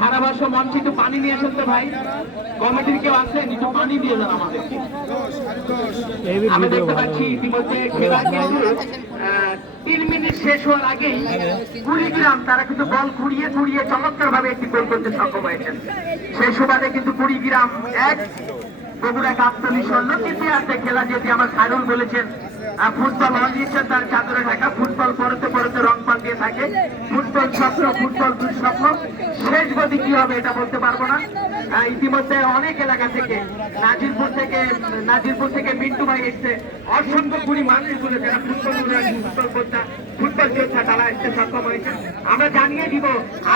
ধারাভাষ্য মঞ্চে একটু পানি নিয়ে এসেন তো ভাই, কমিটির কেউ আছেন একটু পানি দিয়ে যান আমাদেরকে। আমি দেখতে পাচ্ছি ইতিমধ্যে খেলা কিন্তু 3 মিনিট শেষ হওয়ার আগেই কুড়িগ্রাম তারা কিন্তু বল ঘুরিয়ে ঘুরিয়ে চমৎকার ভাবে একটি গোল করতে সক্ষম হয়েছেন। সেই সুবাদে কিন্তু কুড়িগ্রাম 1 বগুড়া গাবতলী 16। তৃতীয়ার্ধে খেলা যেটি আমার খায়রুল বলেছেন, ফুটবল অনিচ্ছেন তার চাদরে ঢাকা, ফুটবল পরতে পরতে রং পাল্টিয়ে থাকে, ফুটবল স্বপ্ন, ফুটবল দুঃস্বপ্ন, শেষ গতি কি হবে এটা বলতে পারবো না। ইতিমধ্যে অনেক এলাকা থেকে নাজিরপুর থেকে মিন্টু ভাই এসছে, অসংখ্য কুড়ি মানুষগুলো যারা ফুটবল যোদ্ধা তারা এসতে সক্ষম হয়েছে। আমরা জানিয়ে দিব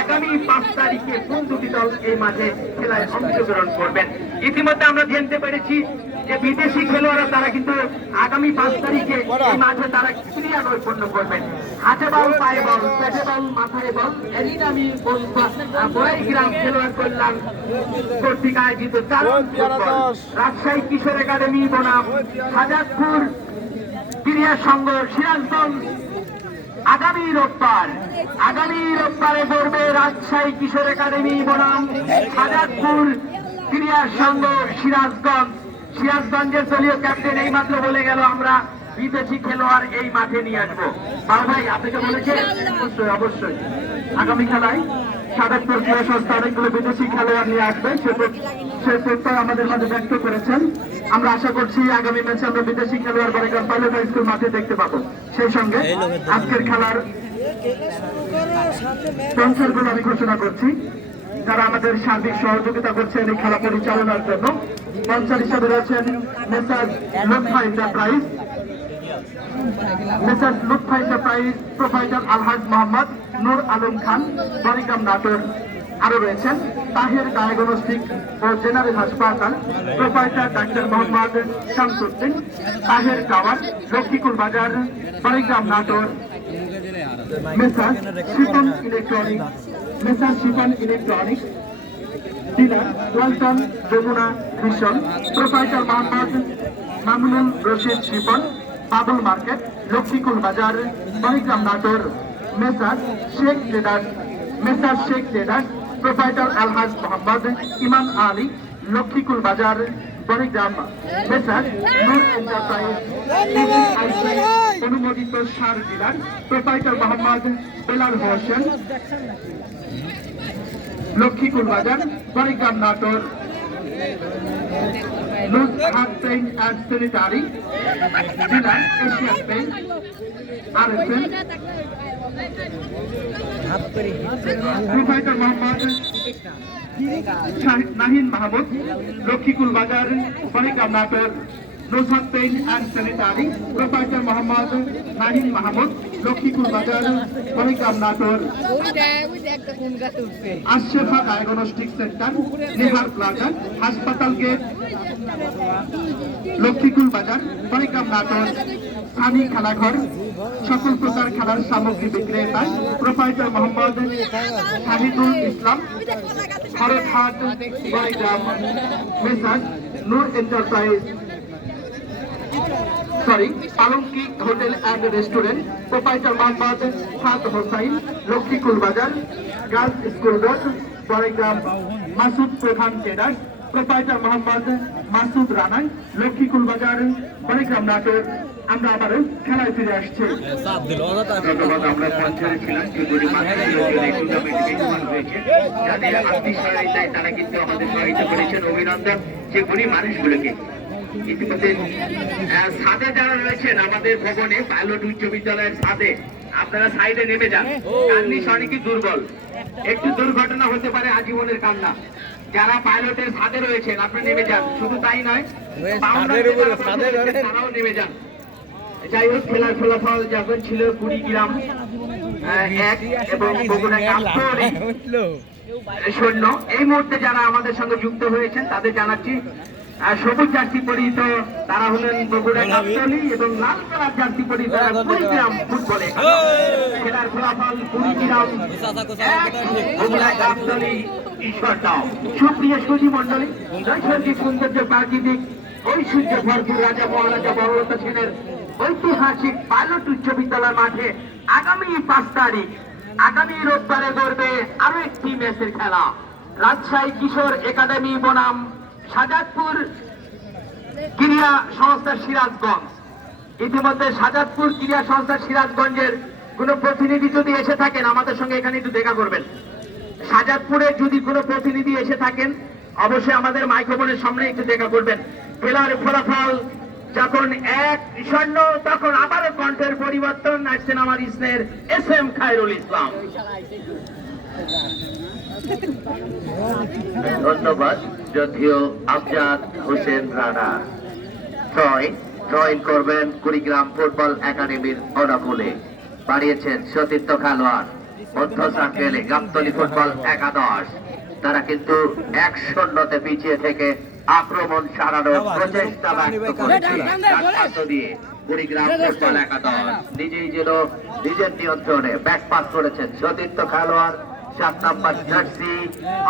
আগামী 5 তারিখে কোন দুটি দল এই মাঠে খেলায় অংশগ্রহণ করবেন। ইতিমধ্যে আমরা জানতে পেরেছি যে বিদেশি খেলোয়াড়রা তারা কিন্তু আগামী 5 তারিখে এই মাঠে তারা ক্রিয়া নৈপুণ্য করবেন। হাতে বল, পায়ে বল, পেটে বল, মাথায় বল, এরই নামি বড়াইগ্রাম খেলোয়াড় কল্যাণ কর্তৃক আয়োজিত রাজশাহী কিশোর একাডেমি বনাম হাজারপুর ক্রীড়া সংঘ সিরাজগঞ্জ আগামী রোববারে পড়বে রাজশাহী কিশোর একাডেমি বনাম হাজারপুর ক্রীড়া সংঘ সিরাজগঞ্জের দলীয় ক্যাপ্টেন এই মাত্র বলে গেল আমরা বিদেশি খেলোয়াড় এই মাঠে নিয়ে আসবো। বাবু ভাই আপনাকে বলেছে অবশ্যই আগামী খেলায় সাবেকপুর ক্রীড়া সংস্থা অনেকগুলো বিদেশি খেলোয়াড় নিয়ে আসবে, সে প্রত্যয় আমাদের মাঝে ব্যক্ত করেছেন। আমরা আশা করছি আগামী ম্যাচে আমরা বিদেশি খেলোয়াড় বড়গ্রাম পাইলট হাই স্কুল মাঠে দেখতে পাবো। সেই সঙ্গে আজকের খেলার স্পন্সরগুলো আমি ঘোষণা করছি, যারা আমাদের সার্বিক সহযোগিতা করছেন এই খেলা পরিচালনার জন্য। স্পন্সর হিসেবে রয়েছেন messrs Lutfa enterprise, proprietor Alhaj Mohammad Nur Alam Khan, Baragram Natore. আরো রয়েছেন তাহের ডায়াগনস্টিক ও জেনারেল হাসপাতাল, proprietor doctor Mohammad Shamsuddin, Taher tower, Lakshmikul Bazar, Baragram Natore. Messrs Shipon electronics dealer Walton Jamuna vision, proprietor Mohammad Mamunul Rashid Shipon, Babul market, Lakshmikul Bazar, Baragram Natore. Messrs Sheikh traders, proprietor Alhaj Mohammad Imam Ali, Lakshmikul Bazar, Baragram. Messrs Nur enterprise অনুমোদিত সার ডিলার, প্রোপাইটার মোহাম্মদ বেলাল হোসেন, লক্ষ্মীকুল বাজার, বড়গ্রাম নাটোর। লুজ হাত paint and sanitary dealer, Asian paint, RSL, proprietor Mohammad Nahin Mahmud, Lakshmikul Bazar, Baragram Natore. Nusrat paint and sanitary, proprietor Mohammad Nahin Mahmud, Lakshmikul Bazar, Baragram Natore. Ashrefa diagnostic centre, Nehar plaza, হাসপাতাল gate, Lakshmikul Bazar, Baragram Natore. Sunny খেলাঘর, সকল প্রকার খেলার সামগ্রী বিক্রেতা, proprietor Mohammad Shahidul Islam, Kharchahat, Baragram. Messrs Nur enterprise Palanki hotel and restaurant, proprietor Mohammad Saad Hossain, Lakshmikul Bazar, girls school road, Baragram. Masud Pradhan traders, proprietor Mohammad Masud Rana, Lakshmikul Bazar, Baragram Natore. আমরা আবার খেলায় ফিরে আসছি। আমরা পঞ্চায়েত ছিলাম যাদের আর্থিক সহায়তায় তারা কিন্তু আমাদের সহায়তা করেছেন। অভিনন্দন যে গরিব মানুষগুলোকে। ইতিমধ্যে ছাদে যারা রয়েছেন আমাদের ভবনে পাইলট উচ্চ বিদ্যালয়ের ছাদে, আপনারা সাইডে নেমে যান। কান্নি অনেকই দুর্বল, একটু দুর্ঘটনা হতে পারে আজীবনের কান্না। যারা পাইলটের ছাদে রয়েছেন আপনারা নেমে যান। শুধু তাই নয়, তারাও নেমে যান। যাই হোক, খেলার ফলাফল যখন ছিল কুড়িগ্রাম 1 এবং বগুড়া গাবতলী 0। এই মুহূর্তে যারা আমাদের সঙ্গে যুক্ত হয়েছেন তাদের জানাচ্ছি সবুজ জার্সি পরিহিত তারা হলেন বগুড়া গাবতলী এবং লাল কালার জার্সি পরিহিত কুড়িগ্রাম ফুটবলে। খেলার ফলাফল কুড়িগ্রাম 1, বগুড়া গাবতলী ঈশ্বরটাও। সুপ্রিয় সুধী মন্ডলী, নৈসর্গিক সৌন্দর্য, প্রাকৃতিক ঐশ্বর্য ভরপুর রাজা মহারাজা বড়লতা সেনের ঐতিহাসিক পাইলট উচ্চ বিদ্যালয় মাঠে আগামী 5 তারিখ আগামী রোববারে গড়বে আরো একটি ম্যাচের খেলা। রাজশাহী কিশোর একাডেমি বনাম সাজাদপুর ক্রীড়া সংস্থা সিরাজগঞ্জ। ইতিমধ্যে সাজাদপুর ক্রীড়া সংস্থা সিরাজগঞ্জের কোন প্রতিনিধি যদি এসে থাকেন আমাদের সঙ্গে এখানে একটু দেখা করবেন। সাজাদপুরে যদি কোনো প্রতিনিধি এসে থাকেন অবশ্যই আমাদের মাইক্রোফোনের সামনে একটু দেখা করবেন। খেলার ফলাফল যখন 1-0 তখন আবারও কণ্ঠের পরিবর্তন আসছেন আমার স্নেহের SM খায়রুল ইসলাম। ধন্যবাদ। যদিও আমজাদ হোসেন রানা জয়েন করবেন কুড়িগ্রাম ফুটবল একাডেমির অনুকূলে বাড়িয়েছেন সতীর্থ খেলোয়াড় মধ্য সার্কেলে গাবতলী ফুটবল একাদশ। তারা কিন্তু 1-0 পিছিয়ে থেকে আক্রমণ সারানোর প্রচেষ্টা ব্যক্ত করেছে দিয়ে কুড়িগ্রাম ফুটবল একাদশ নিজেই যেন নিজের নিয়ন্ত্রণে ব্যাকপাস করেছেন সতীর্থ খেলোয়াড় 7 নম্বর জার্সি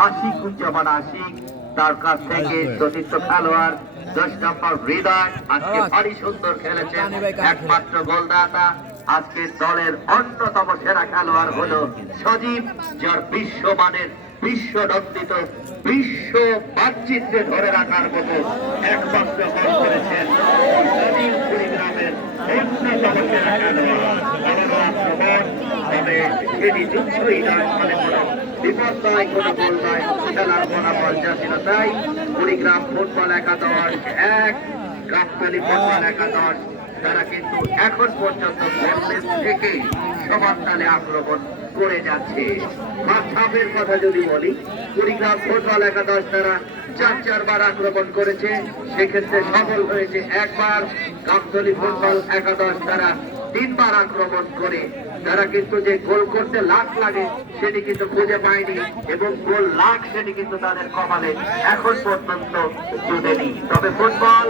আশিকুজ্জামান আশিক। তার কাছ থেকে সতীর্থ খেলোয়াড় 10 নম্বর হৃদয় আজকে ভারী সুন্দর খেলেছেন, একমাত্র গোলদাতা আজকে দলের অন্যতম সেরা খেলোয়াড় হলো সজীব, যার বিশ্বমানের বিশ্বনন্দিত বিশ্ব মানচিত্রে ধরে রাখার মতো একমাত্র গোল করেছেন সজীব কুড়িগ্রামের অন্যতম সেরা খেলোয়াড়। তবে সেটি যুদ্ধই নয়, মানে কোনো বিপদ নয়, কোনো গোল নয়, খেলার ফলাফল যা ছিল তাই। কুড়িগ্রাম ফুটবল একাদশ 1, গাবতলী ফুটবল একাদশ তারা কিন্তু এখন পর্যন্ত গোললেস থেকে সমান তালে আক্রমণ করে যাচ্ছে। মাঝখানের কথা যদি বলি, কুড়িগ্রাম ফুটবল একাদশ তারা 4 বার আক্রমণ করেছে, সেক্ষেত্রে সফল হয়েছে 1 বার। গাবতলী ফুটবল একাদশ তারা 3 বার আক্রমণ করে তারা কিন্তু যে গোল করতে লাখ লাগে সেটি কিন্তু খুঁজে পায়নি, এবং গোল লাখ সেটি কিন্তু তাদের কপালে এখন পর্যন্ত জুটেনি। তবে ফুটবল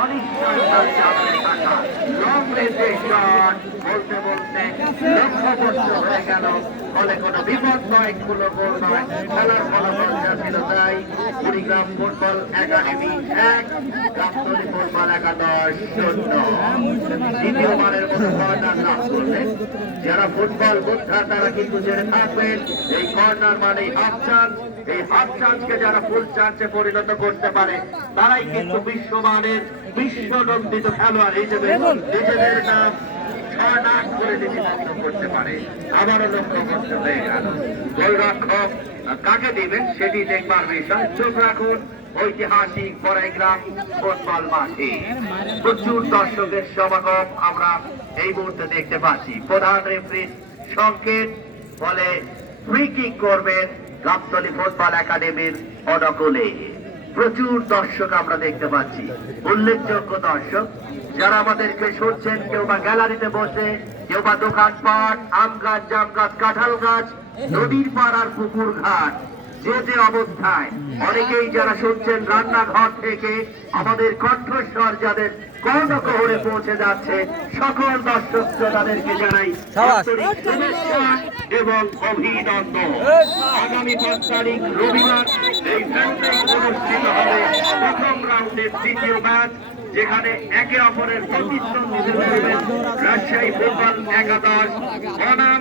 অনিশ্চয়তার চাপে থাকা, লং রেঞ্জে শট বলতে বলতে লক্ষ্যভ্রষ্ট হয়ে গেল, ফলে কোনো বিপদ নয়, কোনো গোল নয়, খেলার ফলাফল যা ছিল তাই। Kurigram football academy 1, Gabtali football একাদশ 0। দ্বিতীয়বারের মতো কর্নার লাভ করলেন যারা ফুটবল বোদ্ধা তারা কিন্তু জেনে থাকবেন এই কর্নার মানে হাফ চান্স। এই হাফ চান্সকে যারা ফুল চান্সে পরিণত করতে পারে তারাই কিন্তু বিশ্বমানের বিশ্বনন্দিত খেলোয়াড় হিসেবে নিজেদের নাম ছড়াক করে লিপিবদ্ধ করতে পারে। আবারও লক্ষ্য করতে হয়ে গেল গোলরক্ষক কাকে দিবেন সেটি দেখবার বিষয়। চোখ রাখুন ঐতিহাসিক বড়াইগ্রাম ফুটবল মাঠে প্রচুর দর্শকের সমাগম আমরা এই মুহূর্তে দেখতে পাচ্ছি। প্রধান রেফারির সংকেত বলে ফ্রি কিক করবেন গাবতলী ফুটবল একাডেমির অনুকূলে। প্রচুর দর্শক আমরা দেখতে পাচ্ছি, উল্লেখযোগ্য দর্শক যারা আমাদেরকে শুনছেন, কেউ বা গ্যালারিতে বসে, কেউ বা দোকানপাট, আম গাছ, জাম গাছ, কাঁঠাল গাছ, নদীর পাড় আর পুকুর ঘাট, যে অবস্থায় অনেকেই যারা শুনছেন রান্নাঘর থেকে আমাদের কণ্ঠস্বর যাদের কর্ণকহরে পৌঁছে যাচ্ছে, সকল দর্শক তাদেরকে জানাই আন্তরিক শুভেচ্ছা এবং অভিনন্দন। আগামী 5 তারিখ রবিবার এই ম্যাচে অনুষ্ঠিত হবে প্রথম রাউন্ডের তৃতীয় ম্যাচ, যেখানে একে অপরের প্রতিদ্বন্দ্বিতা করবেন রাজশাহী ফুটবল একাদশ বনাম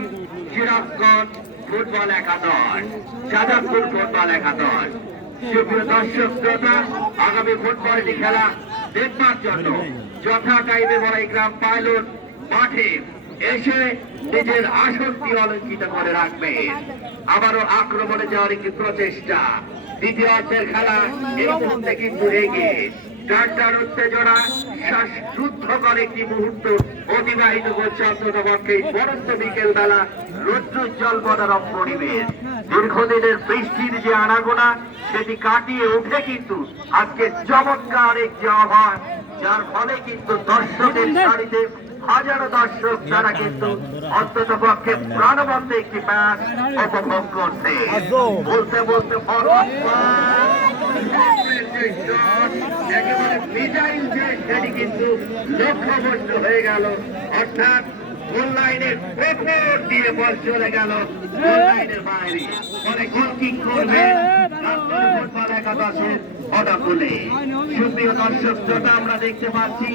সিরাজগঞ্জ ফুটবল একাদশ, সাজাদপুর ফুটবল একাদশ। সুপ্রিয় দর্শক শ্রোতা, আগামী ফুটবলটি খেলা দেখবার জন্য যথা টাইমে বড়াইগ্রাম পাইলট মাঠে এসে নিজের আসক্তি অলঙ্কিত করে রাখবেন। আবারও আক্রমণে যাওয়ার একটি প্রচেষ্টা। দ্বিতীয় অর্ধের খেলা এই মুহূর্তে কিন্তু এগিয়ে, টানটার উত্তেজনা শ্বাসরুদ্ধকর একটি মুহূর্ত অতিবাহিত করছে অন্ততপক্ষে বরন্ত বিকেল বেলা রৌদ্রোজ্জ্বল মনোরম পরিবেশ। দীর্ঘদিনের বৃষ্টির যে আনাগোনা সেটি কাটিয়ে উঠে কিন্তু আজকে চমৎকার একটি আবহাওয়া, যার ফলে কিন্তু দর্শকের সারিতে হাজারো দর্শক তারা কিন্তু অন্তত পক্ষে প্রাণবন্ত একটি ম্যাচ উপভোগ করছে। বলতে বলতে একেবারে মিজাইল সেটি কিন্তু লক্ষ্যভ্রষ্ট হয়ে গেল, অর্থাৎ গোল লাইনের উপর দিয়ে বল চলে গেল গোল লাইনের বাইরে। পরে গোল কিক করবেন ফুটবল একাদশের অনুকূলে। সুপ্রিয় দর্শক শ্রোতা, আমরা দেখতে পাচ্ছি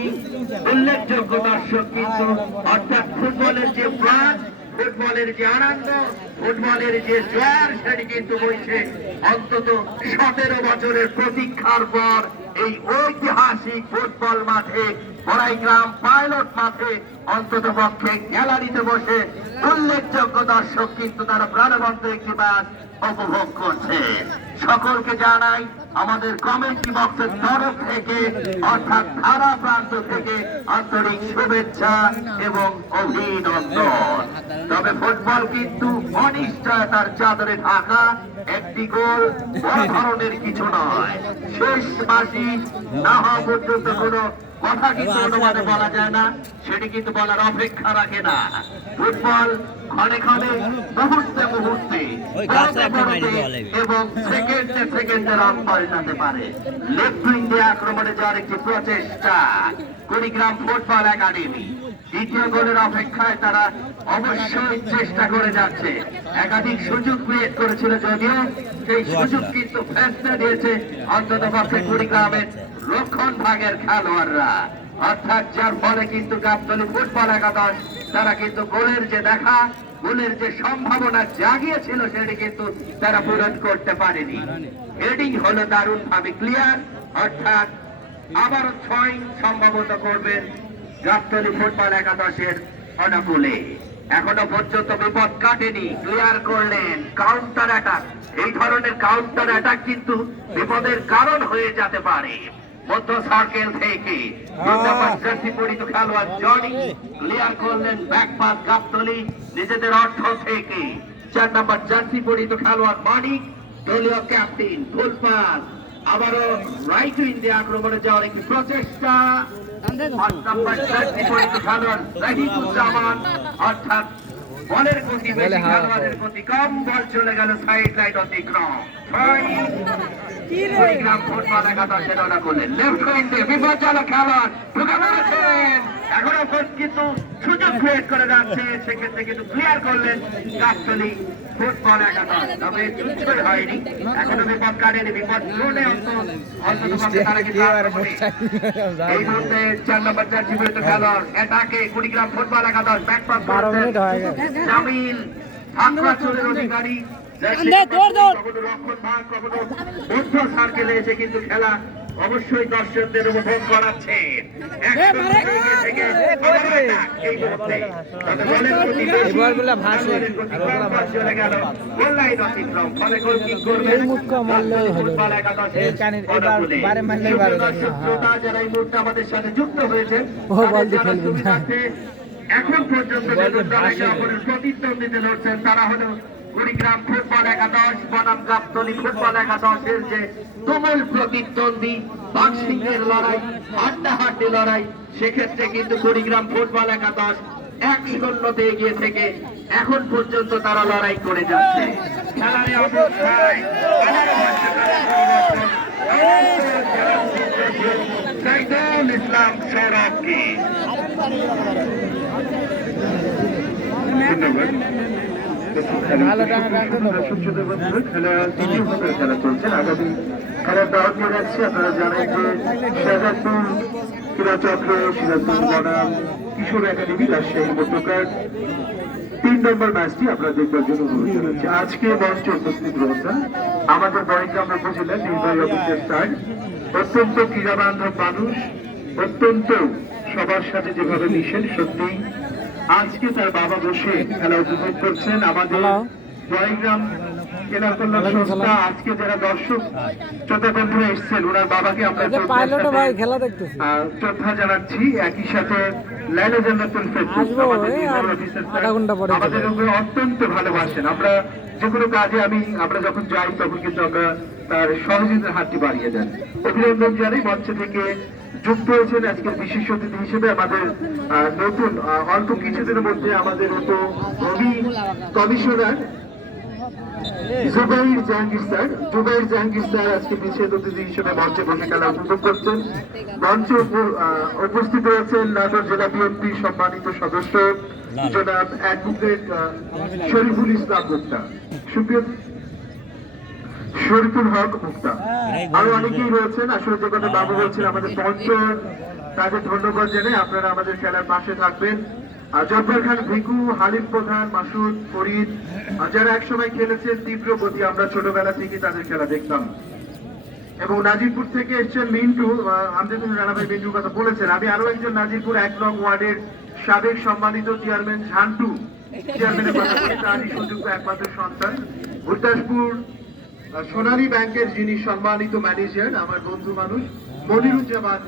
উল্লেখযোগ্য দর্শক কিন্তু, অর্থাৎ ফুটবলের যে প্রাণ ফুটবলের যে আনন্দ, ফুটবলের যে জোয়ার সেটি কিন্তু বইছে অন্তত 17 বছরের প্রতীক্ষার পর এই ঐতিহাসিক ফুটবল মাঠে, বড়াইগ্রাম পাইলট মাঠে অন্তত পক্ষে গ্যালারিতে বসে উল্লেখযোগ্য দর্শক কিন্তু তারা প্রাণবন্ত একটি ম্যাচ উপভোগ করছে। সকলকে জানাই আমাদের কমিটি বক্সের তরফ থেকে অর্থাৎ ধারা প্রান্ত থেকে আন্তরিক শুভেচ্ছা এবং অভিনন্দন। তবে ফুটবল কিন্তু অনিশ্চয়তার চাদরে ঢাকা, একটি গোল বড় ধরনের কিছু নয়। শেষ বাঁশি না হওয়া পর্যন্ত কোনো কথা কিন্তু অনুমানে বলা যায় না, সেটি কিন্তু বলার অপেক্ষা রাখে না। ফুটবল ক্ষণে ক্ষণে, মুহূর্তে মুহূর্তে এবং সেকেন্ডে সেকেন্ডে রং পাল্টাতে পারে। লেফট উইং দিয়ে আক্রমণে যাওয়ার একটি প্রচেষ্টা কুড়িগ্রাম ফুটবল একাডেমি। দ্বিতীয় গোলের অপেক্ষায় তারা অবশ্যই চেষ্টা করে যাচ্ছে। একাধিক সুযোগ ক্রিয়েট করেছিল, যদিও সেই সুযোগ কিন্তু ফেসতে দিয়েছে অন্তত পক্ষে কুড়িগ্রামের রক্ষণ ভাগের খেলোয়াড়রা, অর্থাৎ যার ফলে কিন্তু গাবতলী ফুটবল একাদশ তারা কিন্তু গোলের যে দেখা, গোলের যে সম্ভাবনা জাগিয়েছিল সেটি কিন্তু তারা পূরণ করতে পারেনি। হেডিং হলো দারুণ ভাবে ক্লিয়ার, অর্থাৎ আবারও 6 সম্ভবত করবেন গাবতলী ফুটবল একাদশের অনুকূলে। এখনো পর্যন্ত বিপদ কাটেনি, ক্লিয়ার করলেন। কাউন্টার অ্যাটাক, এই ধরনের কাউন্টার অ্যাটাক কিন্তু বিপদের কারণ হয়ে যেতে পারে। মধ্য সার্কেল থেকে জার্সি পরিহিত খেলোয়াড় জনি ক্লিয়ার করলেন, ব্যাক পাস গাবতলী নিজেদের অর্থ থেকে। 4 নম্বর জার্সি পরিহিত খেলোয়াড় মানিক দলীয় ক্যাপ্টেন, ফুল পাস আবারও রাইট উইং দিয়ে আক্রমণে যাওয়ার একটি প্রচেষ্টা। 5 নম্বর জার্সি পরিহিত খেলোয়াড় জাহিদুজ্জামান, অর্থাৎ বলের গতি বেশি, খেলোয়াড়ের গতি কম, বল চলে গেল সাইড লাইন অতিক্রম। কুড়িগ্রাম ফুটবল একাদশের ওরা করলেন লেফট উইং দিয়ে বিপজ্জনক খেলোয়াড় ঢুকে পড়েছেন, এখনো কিন্তু সুযোগ ক্রিয়েট করে যাচ্ছে, সেক্ষেত্রে কিন্তু ক্লিয়ার করলেন গাবতলী ফুটবল একাদশ। তবে কিছুই হয়নি, এখনো বিপদ কাটেনি, বিপদ জোনে অন্তত তারা কিন্তু এই মুহূর্তে 4 নম্বর জার্সি পরিহিত খেলোয়াড় অ্যাটাকে কুড়িগ্রাম ফুটবল একাদশ ব্যাক পাস জামিল আক্রাচলের অধিকারী সার্কেলে এসে কিন্তু খেলা অবশ্যই দর্শকদের উপভোগ করাচ্ছে। আমাদের সাথে যুক্ত হয়েছেন এখন পর্যন্ত প্রতিদ্বন্দ্বিতা লড়ছেন, তারা হলো কুড়িগ্রাম ফুটবল একাদশ বনাম গাবতলী ফুটবল একাদশের যে তুমুল প্রতিদ্বন্দ্বী বক্সিংয়ের লড়াই, হাড্ডাহাড্ডি লড়াই, সেক্ষেত্রে কিন্তু কুড়িগ্রাম ফুটবল একাদশ 1-0 এগিয়ে থেকে এখন পর্যন্ত তারা লড়াই করে যাচ্ছে। খেলার অবস্থায় সাইদুল ইসলাম সৌরভকে খেলা চলছে। আগামী খেলার দাওয়াত দিয়ে যাচ্ছে। আপনারা জানেন যে শাহজাদপুর ক্রীড়াচক্র, সিরাজপুর বনাম কিশোর একাডেমি রাজশাহী মধ্যকার 3 নম্বর ম্যাচটি আপনারা দেখবার জন্য অনুরোধ জানাচ্ছি। আজকে মঞ্চে উপস্থিত রয়েছেন আমাদের বড়াইগ্রাম উপজেলার নির্বাহী অফিসার স্যার, অত্যন্ত ক্রীড়া বান্ধব মানুষ, অত্যন্ত সবার সাথে যেভাবে মিশেন, সত্যি আজকে তার বাবা বসে খেলা উপভোগ করছেন। আমাদের বড়াইগ্রাম জেলা কল্যাণ সংস্থা আজকে যারা দর্শক শ্রোতা বন্ধুরা এসছেন, ওনার বাবাকে আমরা শ্রদ্ধা জানাচ্ছি। একই সাথে লাইলা জান্নাতুল ফেরদৌস আমাদের উপরে অত্যন্ত ভালোবাসেন। আমরা যে কোনো কাজে আমরা যখন যাই তখন কিন্তু আমরা তার সহযোগিতার হাতটি বাড়িয়ে দেন। অভিনন্দন জানাই। মঞ্চ থেকে যুক্ত হয়েছেন আজকের বিশেষ অতিথি হিসেবে আমাদের নতুন অল্প কিছুদিনের মধ্যে আমাদের নতুন কমিশনার জুবাইর জাহাঙ্গীর স্যার আজকে বিশেষ অতিথি হিসেবে মঞ্চে বসে খেলা উপভোগ করছেন। মঞ্চে উপস্থিত রয়েছেন নাটোর জেলা বিএনপি সম্মানিত সদস্য জনাব অ্যাডভোকেট শরীফুল ইসলাম মুক্তা, শরীফুল হক মুক্তা, আরো অনেকেই রয়েছেন। আসলে যে কথা বাবু বলছেন, আমাদের মঞ্চ তাদের ধন্যবাদ জানাই। আপনারা আমাদের খেলার পাশে থাকবেন। জব্বার খান ভিকু, হালিম প্রধান, মাসুদ, ফরিদ, যারা একসময় খেলেছেন তীব্র গতি, আমরা ছোটবেলা থেকে তাদের খেলা দেখতাম। এবং নাজিরপুর থেকে এসছেন মিন্টু, আমাদের কিন্তু রানা ভাই মিন্টুর কথা বলেছেন। আমি আরো একজন নাজিরপুর 1 নং ওয়ার্ডের সাবেক সম্মানিত চেয়ারম্যান ঝান্টু, চেয়ারম্যানের কথা বলি, তারই সুযোগ্য একমাত্র সন্তান। গুরদাসপুর সোনালী ব্যাংকের যিনি সম্মানিত ম্যানেজার, আমার বন্ধু মানুষ মনিরুজ্জামান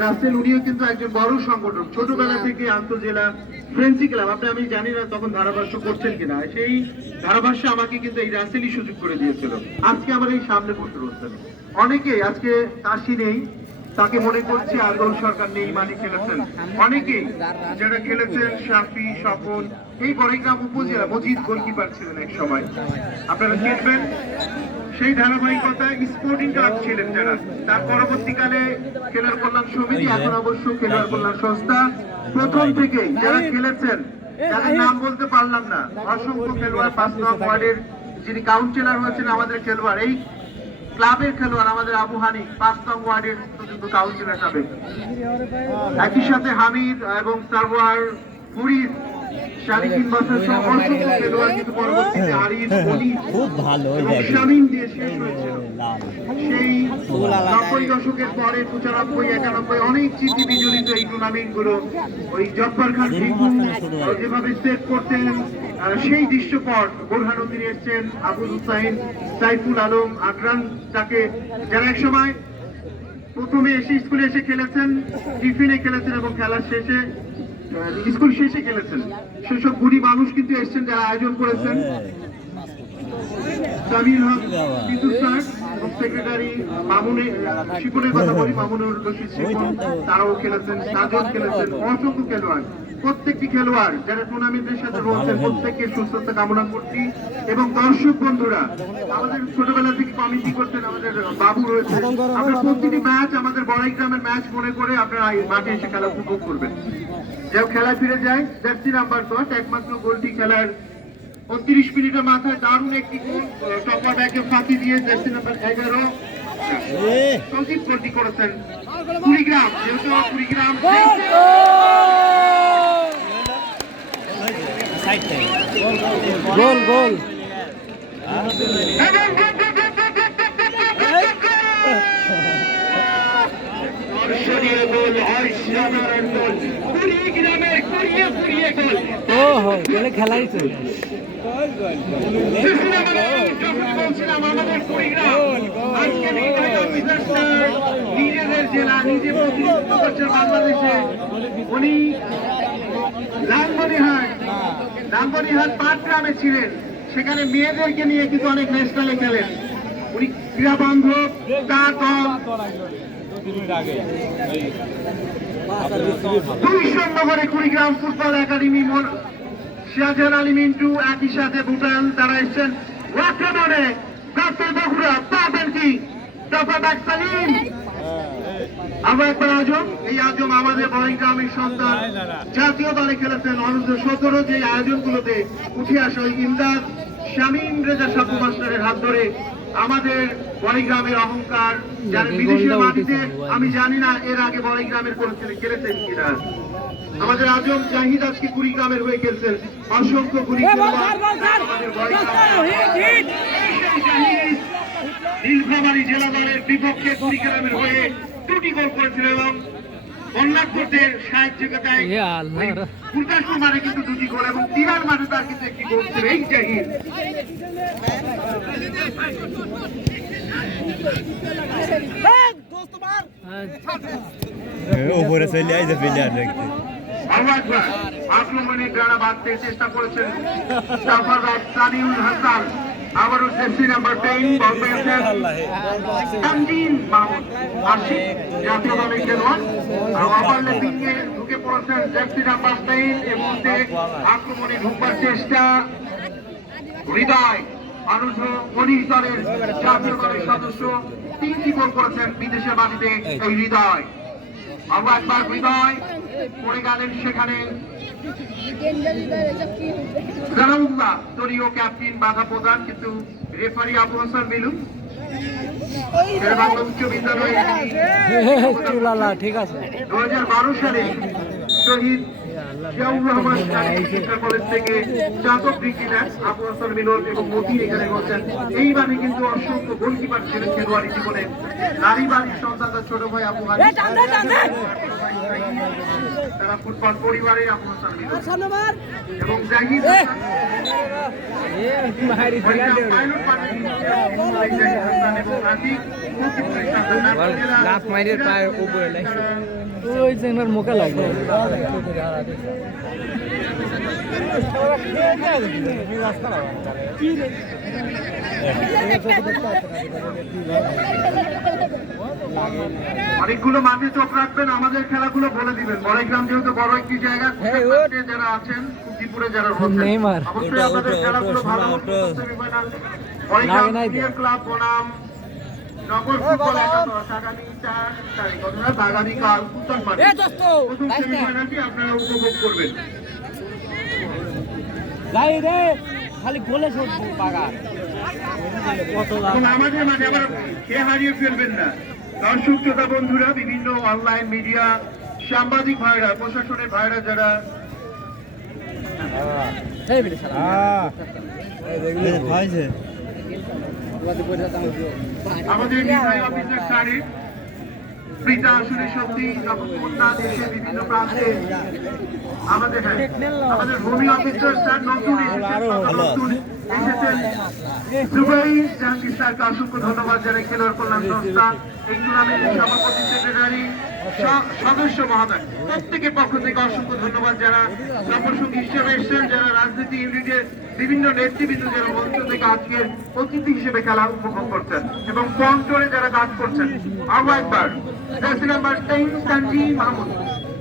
রাসেল, উনিও কিন্তু একজন বড় সংগঠক। ছোটবেলা থেকে আন্তজেলা ফ্রেন্সি ক্লাব, আমি জানি না তখন ধারাভাষ্য করছেন কিনা, সেই ধারাভাষ্য আমাকে কিন্তু এই রাসেলই সুযোগ করে দিয়েছিল। আজকে আমার এই সামনে বসে রয়েছেন অনেকেই, আজকে কাশি নেই, তাকে মনে করছে আদল সরকার নেই মানে খেলেছেন অনেকেই যারা খেলেছেন, শাফি, স্বপন, এই বড়াইগ্রাম উপজেলা মজিদ গোলকিপার ছিলেন এক সময়, আপনারা দেখবেন। সেই ধারাবাহিকতা স্পোর্টিং ক্লাব ছিলেন যারা, তার পরবর্তীকালে খেলোয়াড় কল্যাণ সমিতি, এখন অবশ্য খেলোয়াড় কল্যাণ সংস্থা। প্রথম থেকে যারা খেলেছেন, যাদের নাম বলতে পারলাম না, অসংখ্য খেলোয়াড়, 5 নং ওয়ার্ডের যিনি কাউন্সিলর হয়েছেন আমাদের খেলোয়াড়, এই ক্লাবের খেলোয়াড় আমাদের আবু হানি, 5 নং ওয়ার্ডের কাউন্সিলর সাবেক। একই সাথে হামিদ এবং সারওয়ার, ফরিদ, শারীরিক ইনভার্সার সহ অসংখ্য খেলোয়াড় কিন্তু পরবর্তীতে আরিফ, অনিস, খুব ভালো শামিম দিয়ে শেষ হয়েছিল। সেই 90 দশকের পরে 95, 91 অনেক স্মৃতি বিজড়িত এই টুর্নামেন্ট গুলো, ওই জব্বার খান ভিকু যেভাবে সেট করতেন, সেই দৃশ্যপট। বোরহানুদ্দিন এসছেন, আবুল হুসাইন, সাইফুল আলম, আকরাম, তাকে যারা এক সময় প্রথমে এসে স্কুলে এসে খেলেছেন, টিফিনে খেলেছেন এবং খেলার শেষে স্কুল শেষে খেলেছেন, সেসব গুণী মানুষ কিন্তু এসছেন যারা আয়োজন করেছেন। সামিল হক, বিদ্যুৎ স্যার এবং সেক্রেটারি মামুনের, শিপনের কথা বলি, মামুনুর রশিদ শিপন, তারাও খেলেছেন, সাজদ খেলেছেন, অসংখ্য খেলোয়াড়। প্রত্যেকটি খেলোয়াড় যারা টুর্নামেন্টের সাথে রয়েছেন প্রত্যেককে সুস্থতা কামনা করছি। এবং দর্শক বন্ধুরা, আমাদের ছোটবেলা থেকে কমিটি করতেন, আমাদের বাবু রয়েছে, আপনারা প্রতিটি ম্যাচ আমাদের বড়াইগ্রামের ম্যাচ মনে করে আপনারা এই মাঠে এসে খেলা উপভোগ করবেন। যেও খেলায় ফিরে যায়, জার্সি নাম্বার 10, একমাত্র গোলটি খেলার 29 মিনিটের মাথায় দারুণ একটি গোল, টপার ব্যাকে ফাঁকি দিয়ে জার্সি নাম্বার 11 সঞ্জিত গোলটি করেছেন কুড়িগ্রাম। যেহেতু কুড়িগ্রাম গোল গোল দর্শনীয় গোল, অসাধারণ গোল, কুড়িগ্রামের কুড়িয়ে কুড়িয়ে গোল। ও হো গোলে খেলাই চলছে। বলছিলাম আমাদের কুড়িগ্রাম আজকে নিজেদের জেলা নিজে প্রতিনিধিত্ব করছেন বাংলাদেশে। উনি লালমনিরহাট পাটগ্রামে ছিলেন, সেখানে মেয়েদেরকে নিয়ে কিন্তু অনেক ন্যাশনালে খেলেন। উনি ক্রীড়া বান্ধব, তার দল 2 নম্বরে কুড়িগ্রাম ফুটবল একাডেমি, শাহজাহান আলী মিন্টু, একই সাথে ভুটান, তারা এসছেন ওয়াক্রমণে। গাছের বগুড়া পাবেন কি টপা ব্যাক সালিম। আমরা একবার আজম, এই আজম আমাদের বড়াইগ্রামের সন্তান, জাতীয় দলে খেলেছেন অনূর্ধ্ব-17, যে আয়োজনগুলোতে উঠে আসা ওই ইমদাদ, শামীম রেজা সাপু মাস্টারের হাত ধরে আমাদের বড়াইগ্রামের অহংকার, যারা বিদেশের মাটিতে আমি জানি না এর আগে বড়াইগ্রামের কোন ছেলে খেলেছেন কিনা। আমাদের আজম জাহিদ আজকে কুড়িগ্রামের হয়ে খেলছেন, অসংখ্য গুণী খেলোয়াড় আমাদের বড়াইগ্রামের। নীলফামারী জেলা দলের বিপক্ষে কুড়িগ্রামের হয়ে 2টি গোল করেছিল এবং বন্যার্থদের সাহায্যকাতায় গুরদাসপুর মাঠে কিন্তু 2টি গোল এবং তিরার মাঠে তার কিন্তু 1টি গোল ছিল। এই জাহিদ উপরে চলে আইছে প্লেয়ার দেখতে। আক্রমণে ডানা বাঁধতে চেষ্টা করেছেন সানিউল হাসান, আবারও জার্সি নাম্বার 10 বল পেয়েছেন তানজিম মাহমুদ আশিক, জাতীয় দলের খেলোয়াড়। ওভার লেপিংয়ে ঢুকে পড়েছেন জার্সি নাম্বার 10। এর মধ্যে আক্রমণে ঢুকবার চেষ্টা হৃদয়, অনূর্ধ্ব-19 দলের জাতীয় দলের সদস্য, 3টি গোল করেছেন বিদেশের মাটিতে এই হৃদয়। আবার একবার হৃদয় পড়ে গেলেন সেখানে, জানাউল্লাহ দলীয় ক্যাপ্টেন বাধা প্রদান, কিন্তু রেফারি আবু হাসান মিলু শেরেবাংলা উচ্চ বিদ্যালয়ে ঠিক আছে। 2012 সালে শহীদ জিয়াউর রহমান ইন্টার কলেজ থেকে চাতক ব্রিগেডিয়ার আবু হাসান মিলন এবং মতিন এখানে বলছেন। এইভাবে কিন্তু অসংখ্য গোলকিপার ছিলেন খেলোয়াড়ি জীবনে। নারী বাড়ির সন্তান তার ছোট ভাই আবু হানি, তারা ফুটবল পরিবারের আবু হাসান মিলন এবং জাহিদ পাইলট পাঠান এবং আতিক লাফ মাইরে পায়ের উপরে লাগছে ওই জেনার মুখে লাগবে অনেকগুলো মাঠে চোখ রাখবেন, আমাদের খেলাগুলো বলে দিবেন। বড়াইগ্রাম যেহেতু বড় একটি জায়গা, যারা আছেন কুচিপুরে যারা রয়েছেন অবশ্যই আপনাদের খেলাগুলো ভালো সেমিফাইনাল বড়াইগ্রাম জুনিয়র ক্লাব বনাম নগর ফুটবল একাদশ আগামী 4 তারিখ অর্থাৎ আগামীকাল সুলতান মাঠে প্রথম সেমিফাইনালটি আপনারা উপভোগ করবেন। খালি গোলে পাগা এবং আমাদের মাঝে আবার কে হারিয়ে ফেলবেন না দর্শক শ্রোতা বন্ধুরা, বিভিন্ন অনলাইন মিডিয়া, সাংবাদিক ভাইরা, প্রশাসনের ভাইরা যারা আমাদের ডিজাইন অফিসার শাড়ি প্রিতা আসলে সত্যি নবকন্যা দেশের বিভিন্ন প্রান্তে আমাদের ভূমি অফিসার স্যার নতুন এসেছেন দুবাই জাহাঙ্গীর স্যারকে অসংখ্য ধন্যবাদ জানাই। খেলোয়াড় কল্যাণ সংস্থা এই টুর্নামেন্টের সভাপতি সেক্রেটারি সদস্য মহোদয় প্রত্যেকের পক্ষ থেকে অসংখ্য ধন্যবাদ। যারা সফরসঙ্গী হিসেবে এসেছেন, যারা রাজনীতি ইউনিটের বিভিন্ন নেতৃবৃন্দ যারা মঞ্চ থেকে আজকের অতিথি হিসেবে খেলা উপভোগ করছেন এবং পঞ্চরে যারা কাজ করছেন। আরো একবার জার্সি নাম্বার 23 সানজি মাহমুদ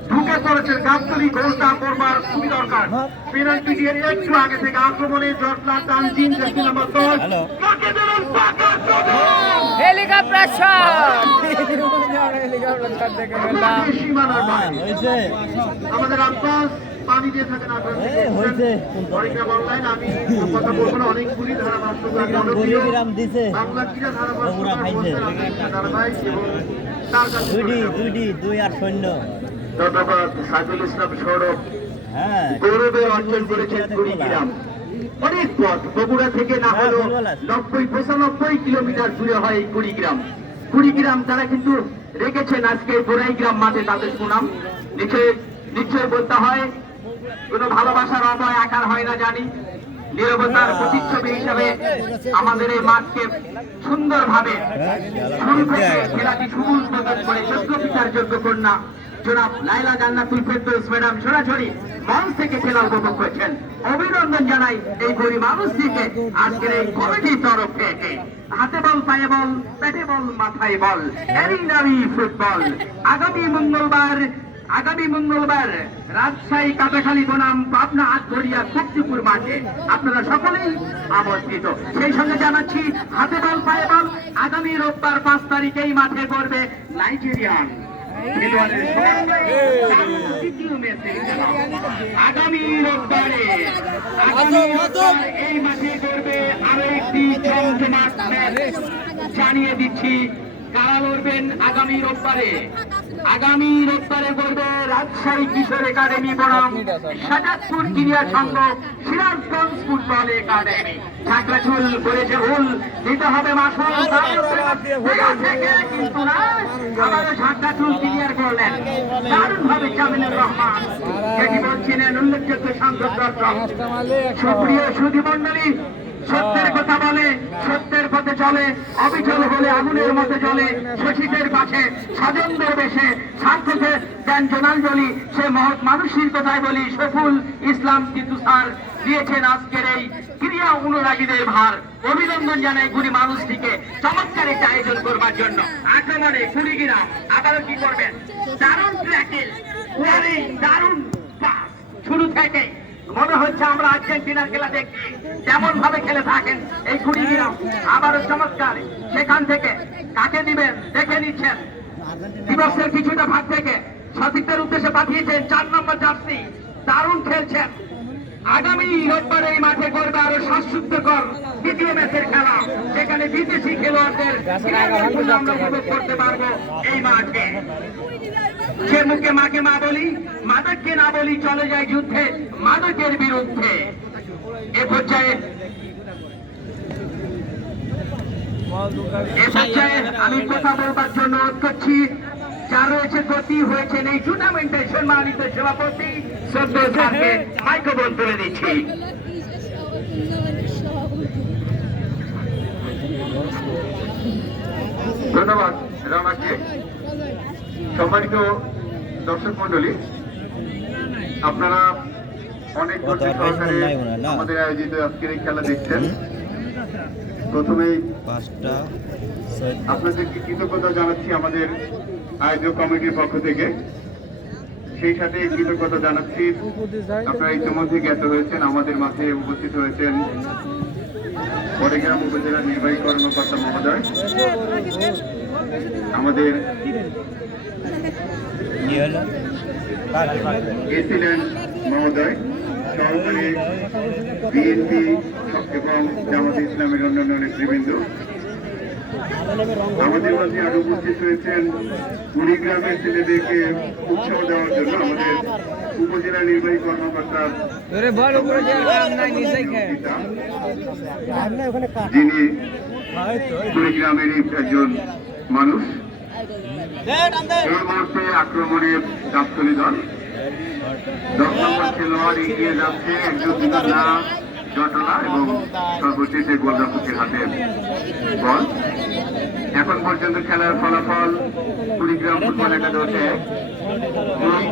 ঢুকে পড়েছেন। গাবতলী গোলটা করবার খুবই দরকার। পেনাল্টি দিয়ে একটু আগে থেকে আক্রমণে জটলা তানজিম জার্সি নাম্বার 10 কাকে দেবেন পাকা হেলিকপ্টার শট সীমানার বাইরে আমাদের আব্বাস পানি দিয়ে থাকেন বড়াইগ্রাম অনলাইন। আমি কথা বলবো না, অনেকগুলি ধারাভাষ্যকার জনপ্রিয় বাংলা ক্রীড়া ধারাভাষ্যকার ধারাবাহিক এবং তার কাছে ধন্যবাদ সাইফুল ইসলাম সৌরভ গৌরবে অর্জন করেছেন কুড়িগ্রাম। অনেক পথ বগুড়া থেকে না হলেও 90-95 কিলোমিটার দূরে হয় এই কুড়িগ্রাম। কুড়িগ্রাম তারা কিন্তু রেখেছেন আজকে বড়াইগ্রাম মাঠে তাদের সুনাম। নিশ্চয় বলতে হয় কোনো ভালোবাসার অবয় আকার হয় না জানি, নীরবতার প্রতিচ্ছবি হিসাবে আমাদের এই মাঠকে সুন্দরভাবে শুরু থেকে খেলাটি সবুজ প্রদান করে যোগ্য পিতার যোগ্য কন্যা জনাব লাইলা জান্নাতুল ফেরদৌস ম্যাডাম সরাসরি মঞ্চ থেকে খেলা উপভোগ করছেন। অভিনন্দন জানাই এই গরিব মানুষটিকে আজকের এই কমিটির তরফ থেকে। হাতে বল, পায়ে বল, পেটে বল, মাথায় বল, এরই নামই ফুটবল। আগামী মঙ্গলবার রাজশাহী কাটাখালী বনাম পাবনা আটঘরিয়া কুক্তিপুর মাঠে আপনারা সকলেই আমন্ত্রিত। সেই সঙ্গে জানাচ্ছি হাতে বল, পায়ে বল আগামী রোববার 5 তারিখে এই মাঠে করবে নাইজেরিয়ান খেলোয়াড়ের সঙ্গে তৃতীয় ম্যাচে আগামী রোববারে এই মাঠে করবে আরো একটি জমজমাট ম্যাচ। জানিয়ে দিচ্ছি কারা লড়বেন আগামী রোববারে করবে রাজশাহী কিশোর একাডেমি বনাম সাজাদপুর ক্রীড়া সংঘ সিরাজগঞ্জ ফুটবল একাডেমি। ঝাঁকড়াঝুল করেছে ভুল, দিতে হবে মাসুল থেকে, কিন্তু না আবারও ঝাঁকড়াঝুল ক্লিয়ার করলেন দারুণ ভাবে জামিনুর রহমান, যেটি বলছিলেন উল্লেখযোগ্য সংখ্যক দর্শক। সুপ্রিয় সুধী মন্ডলী, সত্যের কথা বলে, সত্যের পথে চলে, অবিচল হলে আগুনের মতো চলে, শশীদের পাশে স্বজনদের বেশে স্বার্থকে দেন জোনাঞ্জলি, সে মহৎ মানুষের কথায় বলি শফুল ইসলাম টিটু স্যার দিয়েছেন আজকের এই ক্রিয়া অনুরাগীদের ভার। অভিনন্দন জানাই গুণী মানুষটিকে চমৎকার একটা আয়োজন করবার জন্য। আক্রমণে কুড়িগ্রাম আবারও কি করবেন, দারুণ ট্র্যাকেল, দারুণ পাস শুরু থেকে মনে হচ্ছে আমরা আর্জেন্টিনার খেলা দেখছি, তেমন ভাবে খেলে থাকেন এই কুড়িগ্রাম। আবারও চমৎকার, সেখান থেকে কাকে দিবেন দেখে নিচ্ছেন। দিবসের কিছুটা ভাগ থেকে সতীর্থের উদ্দেশ্যে পাঠিয়েছেন 4 নম্বর জার্সি, দারুণ খেলছেন আগামী রোববার এই মাঠে করবে আরো শ্বাসরুদ্ধকর দ্বিতীয় ম্যাচের খেলা, সেখানে বিদেশি খেলোয়াড়দের ক্রীড়ানৈপুণ্য আমরা উপভোগ করতে পারবো এই মাঠে। যে মুখে মাকে মা বলি, মাদককে না বলি, চলে যায় যুদ্ধে মাদকের বিরুদ্ধে। এ পর্যায়ে আমি কথা বলবার জন্য অনুরোধ করছি, যার রয়েছে গতি হয়েছেন এই টুর্নামেন্টের সম্মানিত সভাপতি শ্রদ্ধেয় স্যারকে মাইক্রোফোন তুলে দিচ্ছি। ধন্যবাদ রানাকে। সম্মানিত দর্শক মন্ডলী, আপনারা অনেক ধৈর্য সহকারে আমাদের আয়োজিত আজকের এই খেলা দেখছেন। প্রথমেই আপনাদেরকে কৃতজ্ঞতা জানাচ্ছি আমাদের আয়োজক কমিটির পক্ষ থেকে। সেই সাথে কৃতজ্ঞতা জানাচ্ছি আপনারা ইতিমধ্যে জ্ঞাত হয়েছেন, আমাদের মাঝে উপস্থিত হয়েছেন বড়গ্রাম উপজেলার নির্বাহী কর্মকর্তা মহোদয়, আমাদের এসিলেন মহোদয়, সহকারী বিএনপি এবং জামাতে ইসলামের অন্যান্য নেতৃবৃন্দ। আমাদের মাঝে আরো উপস্থিত হয়েছেন কুড়িগ্রামের ছেলেদেরকে উৎসাহ দেওয়ার জন্য আমাদের উপজেলা নির্বাহী কর্মকর্তা, যিনি কুড়িগ্রামেরই একজন মানুষ। এই মুহূর্তে আক্রমণের গাবতলী দল 10 নম্বর খেলোয়াড় এগিয়ে যাচ্ছে, একজন দুজন না জটলা এবং সর্বশেষে গোলরক্ষকের হাতে বল। এখন পর্যন্ত খেলার ফলাফল কুড়িগ্রাম ফুটবল একাদশ 1,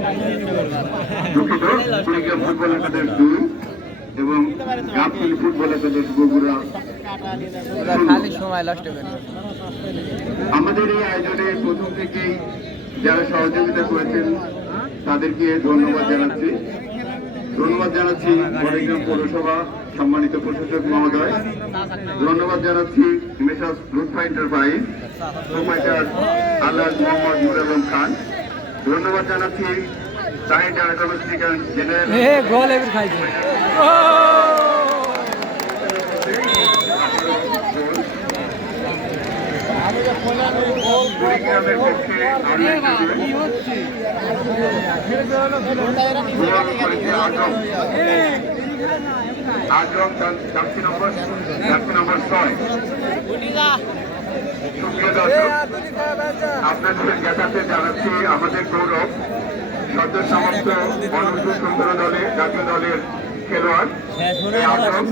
দুঃখিত, কুড়িগ্রাম ফুটবল একাদশ 2 এবং গাবতলী ফুটবল একাদশ বগুড়া। আমাদের এই আয়োজনে প্রথম থেকেই যারা সহযোগিতা করেছেন তাদেরকে ধন্যবাদ জানাচ্ছি। ধন্যবাদ জানাচ্ছি বড়গ্রাম পৌরসভা সম্মানিত প্রশাসক মহোদয়। ধন্যবাদ জানাচ্ছি messrs Lutfa enterprise, proprietor Alhaj Mohammad Nur Alam Khan. ধন্যবাদ জানাচ্ছি সাইড অ্যাডমিনিস্ট্রেটর কুড়িগ্রামের পক্ষে আজম জার্সি নম্বর 6। সুপ্রিয় দর্শক, আপনাদের জ্ঞাতাতে জানাচ্ছি আমাদের গৌরব সদ্য সমাপ্ত অনূর্ধ্ব-17 দলের জাতীয় দলের খেলোয়াড় আজম,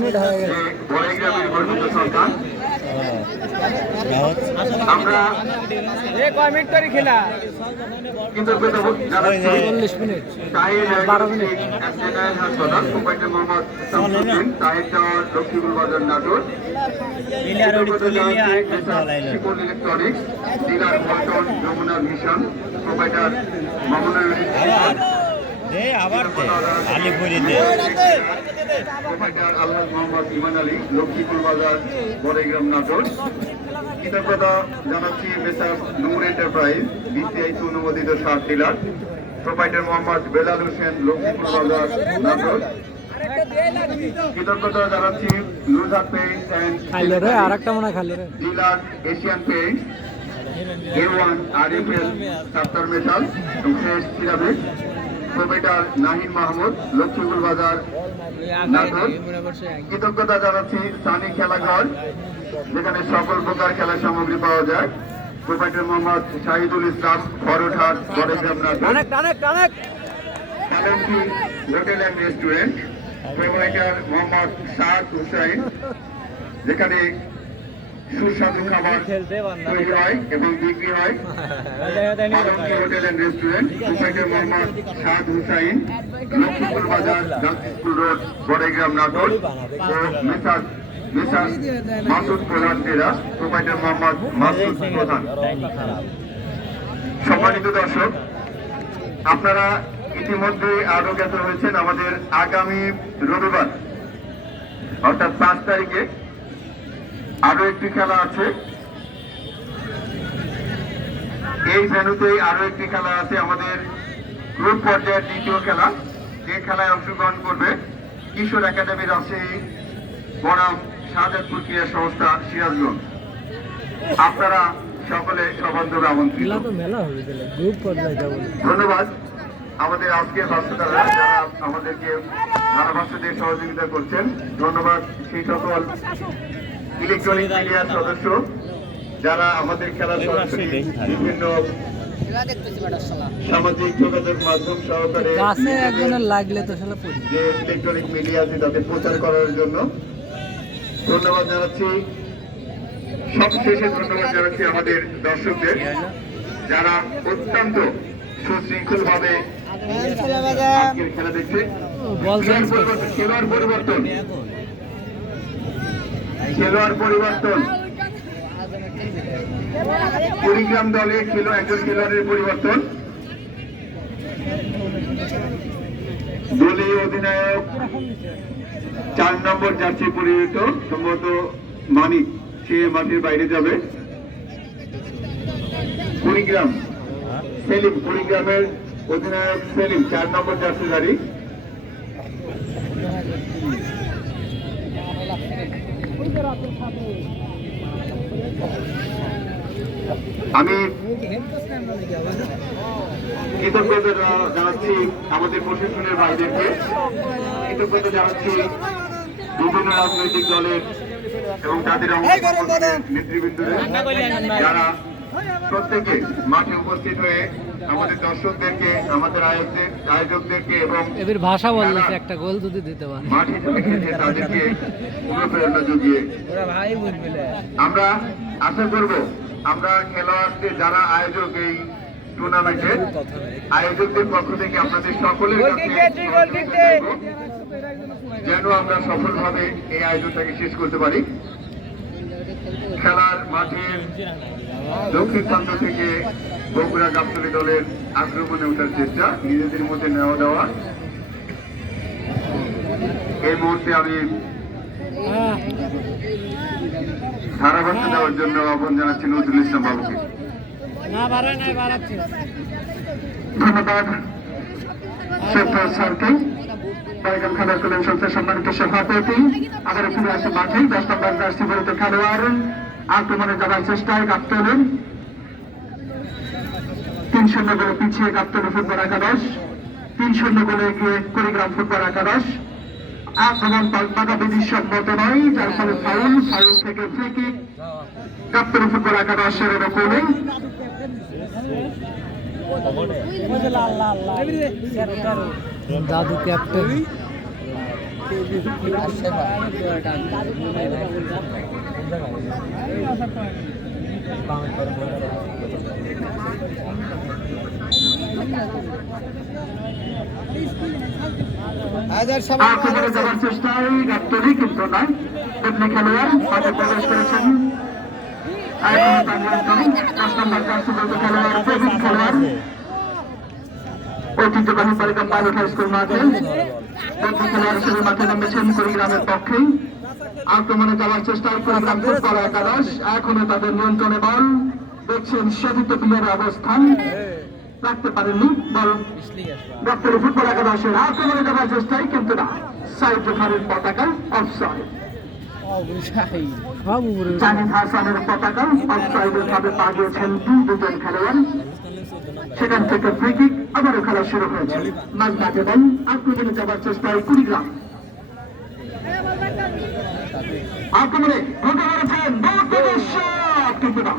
যে বড়গ্রামের গর্বিত সন্তান। আমরা কিন্তু Lakshmipur Bazar Natore, electronics dealer Paltan Jamuna mission, proprietor Mamunur proprietor Allah Mohammad Iman Ali, Lakshmipur Bazar Baragram Natore. কৃতজ্ঞতা জানাচ্ছি মেসার্স নূর এন্টারপ্রাইজ, বিসিআই অনুমোদিত সার ডিলার, প্রোপাইটার মোহাম্মদ বেলাল হোসেন, লক্ষ্মীপুর বাজার নাটোর। কৃতজ্ঞতা জানাচ্ছি loser Paints and dealer Asian Paints, A1 RFL Sattar metal এবং শেষ সিরামিক, প্রোপাইটার নাহিদ মাহমুদ, লক্ষ্মীপুর বাজার নাটোর। কৃতজ্ঞতা জানাচ্ছি সানি খেলাঘর, যেখানে সকল প্রকার খেলার সামগ্রী পাওয়া যায়, proprietor Mohammad Shahidul Islam, Farhat, Baragram Natore. Kalenti hotel and restaurant, proprietor Mohammad Saad Hussain, যেখানে সুস্বাদু খাবার তৈরি হয় এবং বিক্রি হয়। Kalenti hotel and restaurant, proprietor Mohammad Saad Hussain, Lakshmipur Bazar Gazipur road, Baragram Natore. ও messrs Masud Pradhan traders, proprietor Mohammad Masud প্রধান। সম্মানিত দর্শক, আপনারা ইতিমধ্যে অবগত হয়েছেন আমাদের আগামী রবিবার অর্থাৎ 5 তারিখে আরো একটি খেলা আছে। এই ভেন্যুতেই আরো একটি খেলা আছে, আমাদের গ্রুপ পর্যায়ের দ্বিতীয় খেলা। যে খেলায় অংশগ্রহণ করবে কিশোর একাডেমি রাজশাহী বনাম শাহজাদপুর ক্রীড়া সংস্থা সিরাজগঞ্জ। আপনারা সকলে সবান্ধবে আমন্ত্রিত। মেলা তো মেলা হবে তাহলে গ্রুপ পর্যায়ে যাবো। ধন্যবাদ আমাদের আজকের বাস্তবতারা যারা আমাদেরকে ধারাভাষ্য দিয়ে সহযোগিতা করছেন। ধন্যবাদ সেই সকল ইলেকট্রনিক মিডিয়ার সদস্য যারা আমাদের খেলার সরাসরি বিভিন্ন সামাজিক যোগাযোগ মাধ্যম সহকারে গাছে একজনের লাগলে তো শালা পড়ি। যে ইলেকট্রনিক মিডিয়া আছে তাদের প্রচার করার জন্য ধন্যবাদ জানাচ্ছি। সবশেষে ধন্যবাদ জানাচ্ছি আমাদের দর্শকদের যারা অত্যন্ত সুশৃঙ্খল ভাবে আজকের খেলা দেখছে। খেলোয়াড় পরিবর্তন কুড়িগ্রাম দলে একজন খেলোয়াড়ের পরিবর্তন। দলীয় অধিনায়ক 4 নম্বর জার্সি পরিহিত সম্ভবত মানিক সে মাঠের বাইরে যাবে। কুড়িগ্রামের অধিনায়ক সেলিম 4 নম্বর জার্সিধারী। আমি কৃতজ্ঞতা জানাচ্ছি আমাদের প্রশাসনের ভাইদেরকে, কৃতজ্ঞতা জানাচ্ছি বিভিন্ন রাজনৈতিক দলের এবং তাদের নেতৃবৃন্দদের যারা প্রত্যেকে মাঠে উপস্থিত হয়ে আমাদের দর্শকদেরকে, আমাদের আয়োজকদেরকে এবং এদের ভাষা বলছে একটা গোল যদি দিতে পারে মাঠে রেখেছে তাদেরকে অনুপ্রেরণা জুগিয়ে আমরা আশা করব আমরা খেলোয়াড়দের যারা আয়োজক এই টুর্নামেন্টের আয়োজকদের পক্ষ থেকে আপনাদের সকলের কাছে যেন আমরা সফলভাবে এই আয়োজনটাকে শেষ করতে পারি। খেলার মাঠের দক্ষিণ প্রান্ত থেকে বগুড়া গাবতলী দলের আক্রমণে ওঠার চেষ্টা, নিজেদের মধ্যে নেওয়া দেওয়া। এই মুহূর্তে আমি ধারাভাষ্য দেওয়ার জন্য আহ্বান জানাচ্ছি নজরুল ইসলাম বাবুকে। ধন্যবাদ স্যারকে। বাইগাম খেলার কল্যাণ সংস্থার সম্মানিত সভাপতি আবার ফিরে আসে মাঠে 10 নম্বর জার্সি পরিহিত খেলোয়াড় আক্রমণে যাওয়ার চেষ্টায় গাবতলী 3-0 গোলে পিছিয়ে গাবতলী ফুটবল একাদশ, 3-0 গোলে এগিয়ে কুড়িগ্রাম ফুটবল একাদশ। আক্রমণ বাধা বিধি সম্মত নয়, যার ফলে ফাউল থেকে ফ্রি কিক গাবতলী ফুটবল একাদশের অনুকূলে। দাদু ক্যাপ্টেন আক্রমণে যাওয়ার চেষ্টায় গাবতলী কিন্তু নয়, বদলি খেলোয়াড় মাঠে প্রবেশ করেছেন। 10 নম্বর জার্সি পরিহিত খেলোয়াড় প্রবীণ খেলোয়াড় ঐতিহ্যবাহী বালিকা পাইলট হাই স্কুল মাঠে বদলি খেলোয়াড় হিসেবে মাঠে নেমেছেন কুড়িগ্রামের পক্ষে। আক্রমণে যাওয়ার চেষ্টায় কুড়িগ্রাম ফুটবল একাদশ, এখনো তাদের নিয়ন্ত্রণে বল। দেখছেন সতীর্থ প্লেয়ারের অবস্থান, রাখতে পারেননি বল। গাবতলী ফুটবল একাদশের আক্রমণে যাওয়ার চেষ্টায় কিন্তু না, সাইড রেফারির পতাকা অফসাইড। জাহিদ হাসানের পতাকা অফসাইডের ভাবে পা দিয়েছেন দুজন খেলোয়াড়। সেখান থেকে ফ্রি কিক আবারও খেলা শুরু হয়েছে। মাঝ মাঠে বল আক্রমণে যাওয়ার চেষ্টায় কুড়িগ্রাম। আক্রমণে ঢুকে পড়েছেন কিন্তু না,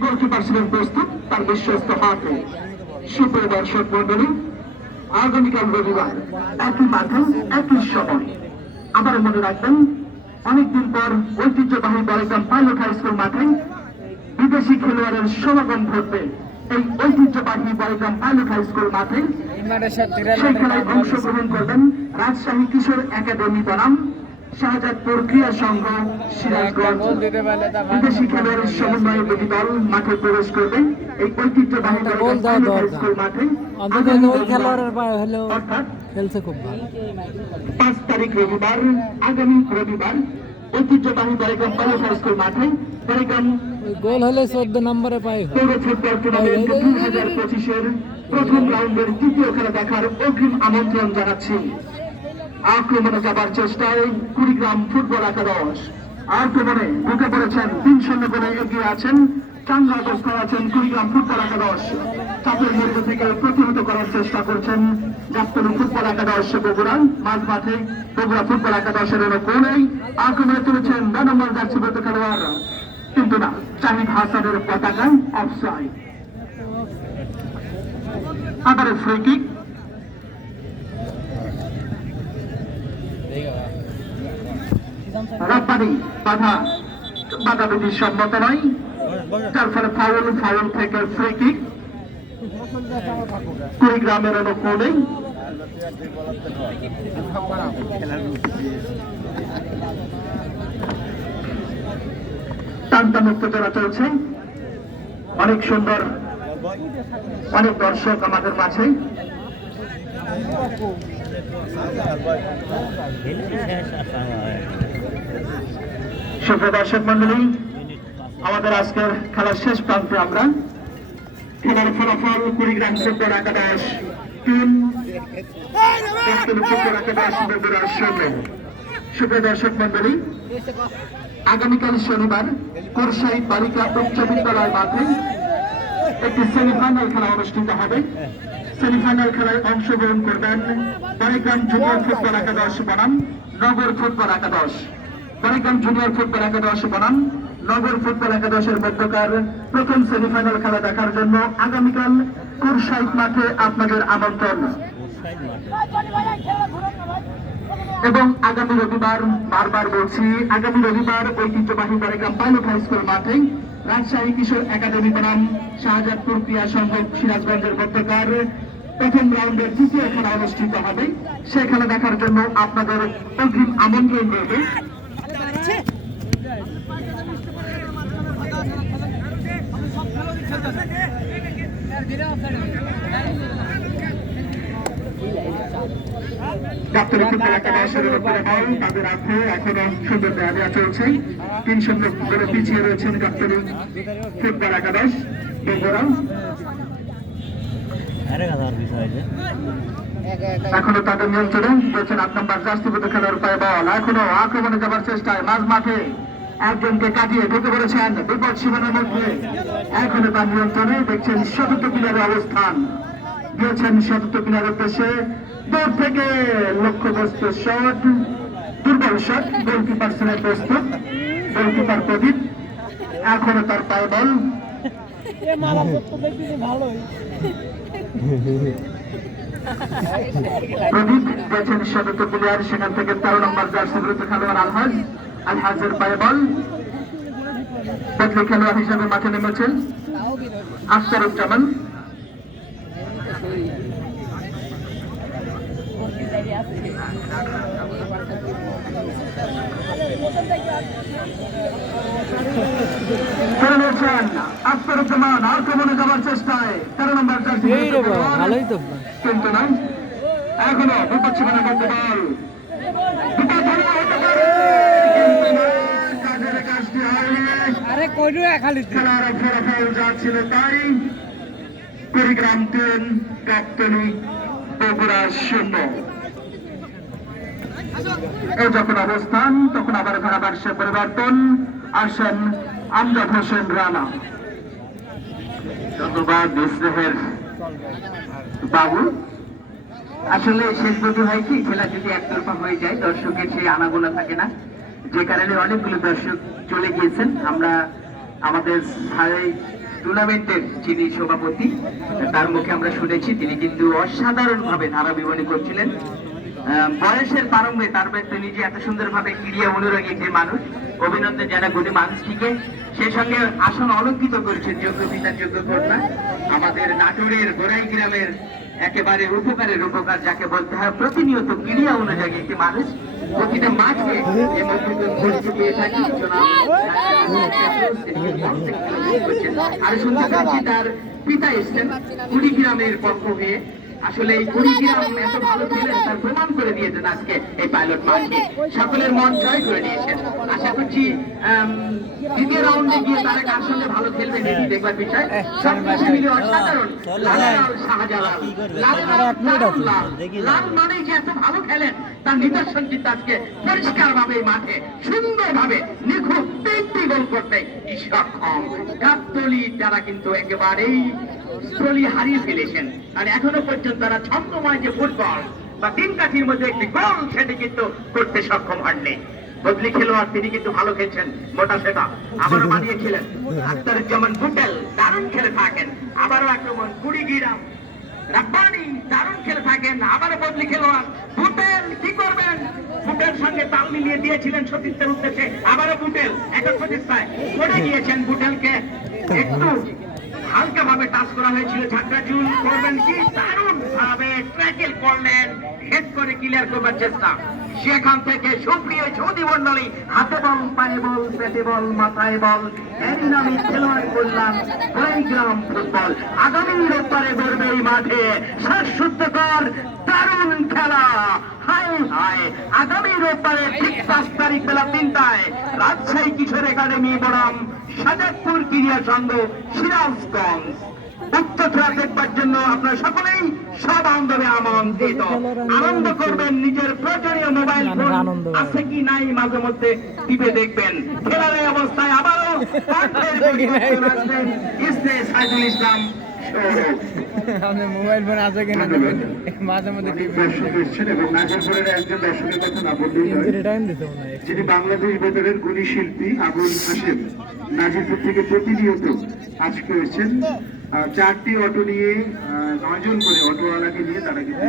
গোলকিপার ছিলেন প্রস্তুত তার বিশ্বস্ত হাতে। সুপ্রিয় দর্শক মন্ডলী, আগামীকাল রবিবার একই মাঠে একই সময় আবার মনে রাখবেন অনেকদিন পর ঐতিহ্যবাহী বড়গ্রাম পাইলট হাই স্কুল মাঠে বিদেশি খেলোয়াড়ের সমাগম ঘটবে। এই ঐতিহ্যবাহী বড়গ্রাম পাইলট হাই স্কুল মাঠে সেই খেলায় অংশগ্রহণ করবেন রাজশাহী কিশোর একাডেমি বনাম শাহজাদপুর ক্রীড়া সংঘ সিরাজগঞ্জ। বিদেশি খেলোয়াড়ের সমন্বয়ে দুটি দল মাঠে প্রবেশ করবে এই ঐতিহ্যবাহী বড়গ্রাম পাইলট হাই স্কুল মাঠে। অর্থাৎ খেলছে খুব ভালো। 5 তারিখ রবিবার, আগামী রবিবার ঐতিহ্যবাহী বড়গ্রাম পাইলট হাই স্কুল মাঠে বড়গ্রাম গোল হলে 14 নম্বরে পাই। পৌর ফুটবল টুর্নামেন্ট 2025-এর প্রথম রাউন্ডের তৃতীয় খেলা দেখার অগ্রিম আমন্ত্রণ জানাচ্ছি। আক্রমণে যাবার চেষ্টায় কুড়িগ্রাম ফুটবল একাদশ। আক্রমণে ঢুকে পড়েছেন 3-0 গোলে এগিয়ে আছেন, চাঙ্গা অবস্থায় আছেন কুড়িগ্রাম ফুটবল একাদশ। চাপের মধ্যে থেকে প্রতিহত করার চেষ্টা করছেন গাবতলী ফুটবল একাদশ বগুড়া। মাঝ মাঠে বগুড়া ফুটবল একাদশের কোণেই আক্রমণে তুলেছেন 9 নম্বর জার্সিবদ্ধ খেলোয়াড়, কিন্তু না, জাহিদ হাসানের পতাকায় অফসাইড। আবার ফ্রি কিক। রাব্বানি বাধা বিধি সম্মত নয়, যার ফলে ফাউল থেকে ফ্রি কিক কুড়িগ্রামের অনুকূলে। টানটান উত্তেজনা চলছে, অনেক সুন্দর, অনেক দর্শক আমাদের মাঝে। সুপ্রিয় দর্শক মন্ডলী, আমাদের আজকের খেলার শেষ প্রান্তে আমরা। খেলার ফলাফল কুড়িগ্রাম ফুটবল একাদশ 3, গাবতলী ফুটবল একাদশ বগুড়া 0। সুপ্রিয় দর্শক মন্ডলী, আগামীকাল শনিবার কোরশাইদ বালিকা উচ্চ বিদ্যালয় মাঠে একটি সেমিফাইনাল খেলা অনুষ্ঠিত হবে। সেমিফাইনাল খেলায় অংশগ্রহণ করবেন বালিগ্রাম জুনিয়র ফুটবল একাদশ বনাম নগর ফুটবল একাদশ। বালিগ্রাম জুনিয়র ফুটবল একাদশ বনাম নগর ফুটবল একাদশের মধ্যকার প্রথম সেমিফাইনাল খেলা দেখার জন্য আগামীকাল কোরশাইদ মাঠে আপনাদের আমন্ত্রণ। এবং আগামী রবিবার, বারবার বলছি, আগামী রবিবার ঐতিহ্যবাহী বালিগ্রাম পাইলট হাই স্কুল মাঠে রাজশাহী কিশোর একাডেমি বনাম শাহজাদপুর ক্রীড়া সংঘ সিরাজগঞ্জের মধ্যকার প্রথম রাউন্ডের তৃতীয় খেলা অনুষ্ঠিত হবে। সেই খেলা দেখার জন্য আপনাদের অগ্রিম আমন্ত্রণ রয়েছে। গাবতলী ফুটবল একাদশের উপরে বল, তাদের আগ্রহ এখনো সুন্দর দেওয়া চলছে। 3-0 গোলে পিছিয়ে রয়েছেন গাবতলী ফুটবল একাদশ বগুড়া। এখনো তাদের নিয়ন্ত্রণে রয়েছেন 8 নম্বর জার্সিবদ্ধ খেলোয়াড় পায়ে বল। এখনো আক্রমণে যাবার চেষ্টায় মাঝ মাঠে একজনকে কাটিয়ে ঢুকে পড়েছেন বিপদ সীমানার মধ্যে। এখনো তার নিয়ন্ত্রণে দেখছেন চতুর্থ পিলারের অবস্থান, দিয়েছেন চতুর্থ পিলারের উদ্দেশ্যে দূর থেকে লক্ষ্যবস্তু শট, দুর্বল শট, গোলকিপার ছিলেন প্রস্তুত, গোলকিপার প্রদীপ। এখনো তার পায়ে বল। প্রদীপ দিয়েছেন চতুর্থ প্লেয়ার, সেখান থেকে 13 নম্বর জার্সি বিরুদ্ধে খেলোয়াড় আলহাজের পায়ে বল। বদলি খেলোয়াড় হিসেবে মাঠে নেমেছেন আখতারুজ্জামান। আখতারুজ্জামান আক্রমণে যাওয়ার চেষ্টায় 13 নম্বর জার্সি কিন্তু না, এখনো বিপদ সীমানা করতে বল। খেলার ফলাফল যা ছিল তাই, কুড়িগ্রাম 3, গাবতলী বগুড়া 0। এই যখন অবস্থান, তখন আবার ধারাভাষ্যে পরিবর্তন, আসেন আমজাদ হোসেন রানা। ধন্যবাদ ইসরাহের বাবু। আসলে শেষ বন্ধু হয় কি, খেলা যদি একতরফা হয়ে যায় দর্শকের সেই আনাগোনা থাকে না, যে কারণে অনেকগুলো দর্শক চলে গিয়েছেন। আমরা আমাদের টুর্নামেন্টের যিনি সভাপতি, তার মুখে আমরা শুনেছি তিনি কিন্তু অসাধারণ ভাবে ধারা বিবরণী করছিলেন। বয়সের প্রারম্ভে তার ব্যক্তি নিজে এত সুন্দরভাবে ক্রীড়া অনুরাগী একটি মানুষ, অভিনন্দন জানা গুণী মানুষটিকে। সেই সঙ্গে আসন অলঙ্কিত করেছেন যোগ্য পিতার যোগ্য কন্যা, আমাদের নাটোরের গোড়াই গ্রামের একেবারে উপকারের উপকার যাকে বলতে হয়, প্রতিনিয়ত ক্রীড়া অনুযায়ী একটি মানুষ, প্রতিটা মাঠে পেয়ে থাকি। আর শুনতে পাচ্ছি তার পিতা এসছেন কুড়িগ্রামের পক্ষ হয়ে। আসলে এই কুড়িগ্রাম এত ভালো খেলেন তার প্রমাণ করে দিয়েছেন আজকে এই পাইলট মাঠে, সকলের মন জয় করে নিয়েছেন। আশা করছি দ্বিতীয় রাউন্ডে গিয়ে তারা কার সঙ্গে ভালো খেলবেন এটি দেখবার বিষয়। সব কিছু মিলে অসাধারণ। শাহজালাল লাল মানেই যে এত ভালো খেলেন তার নিদর্শন কিন্তু আজকে পরিষ্কার ভাবে মাঠে সুন্দরভাবে নিখুঁত 3টি গোল করতে সক্ষম। গাবতলী তারা কিন্তু একেবারেই স্থলি হারিয়ে ফেলেছেন, আর এখনো পর্যন্ত তারা ছন্দময় যে ফুটবল বা 3 কাঠির মধ্যে একটি গোল সেটি কিন্তু করতে সক্ষম হননি। বদলি খেলোয়াড় তিনি কিন্তু ভালো খেলছেন, মোটা সেটা আবারও বানিয়েছিলেন আখতারুজ্জামান বুটেল, দারুণ খেলে থাকেন। আবারও আক্রমণ কুড়িগ্রাম রাব্বানি দারুণ খেলে থাকেন, আবারও বদলি খেলোয়াড় বুটেল কি করবেন, বুটেল সঙ্গে তাল মিলিয়ে দিয়েছিলেন সতীর্থের উদ্দেশ্যে, আবারও বুটেল একক প্রচেষ্টায় পড়ে গিয়েছেন। বুটেলকে একটু হালকা ভাবে টাচ করা হয়েছিল, ঝাঁকা জুল করবেন কি, দারুণ ভাবে ট্র্যাকেল করলেন, হেড করে ক্লিয়ার করবার চেষ্টা। সেখান থেকে সুপ্রিয় চৌধুরী মন্ডলী, হাতে বল, পায়ে বল, পেটে বল, মাথায় বল, এরই নামে খেলোয়াড় করলাম কুড়িগ্রাম ফুটবল। আগামী রোববারে গড়বে এই মাঠে শ্বাসরুদ্ধকর দারুণ খেলা। হায় হায়, আগামী রোববারে ঠিক 5 তারিখ বেলা 3টায় রাজশাহী কিশোর একাডেমি বনাম সাজাদপুর ক্রীড়া সংঘ সিরাজগঞ্জ। উক্ত খেলা দেখবার জন্য আপনারা সকলেই সবান্ধবে আমন্ত্রিত। আনন্দ করবেন, নিজের প্রয়োজনীয় মোবাইল ফোন আছে কি নাই মাঝে মধ্যে টিপে দেখবেন। খেলার এই অবস্থায় আবারও সাইদুল ইসলাম মোবাইল ফোন আছে কিনা মাঝে মধ্যে দর্শক এসেছেন এবং নাজিরপুরের একজন দর্শকের কথা না বললেই নয়, যিনি বাংলাদেশ বেতারের গুণী শিল্পী আবুল হাশেম নাজিরপুর থেকে প্রতিনিয়ত আজকে এসেছেন 4টি অটো নিয়ে 9 জন করে অটোওয়ালাকে নিয়ে তারা কিন্তু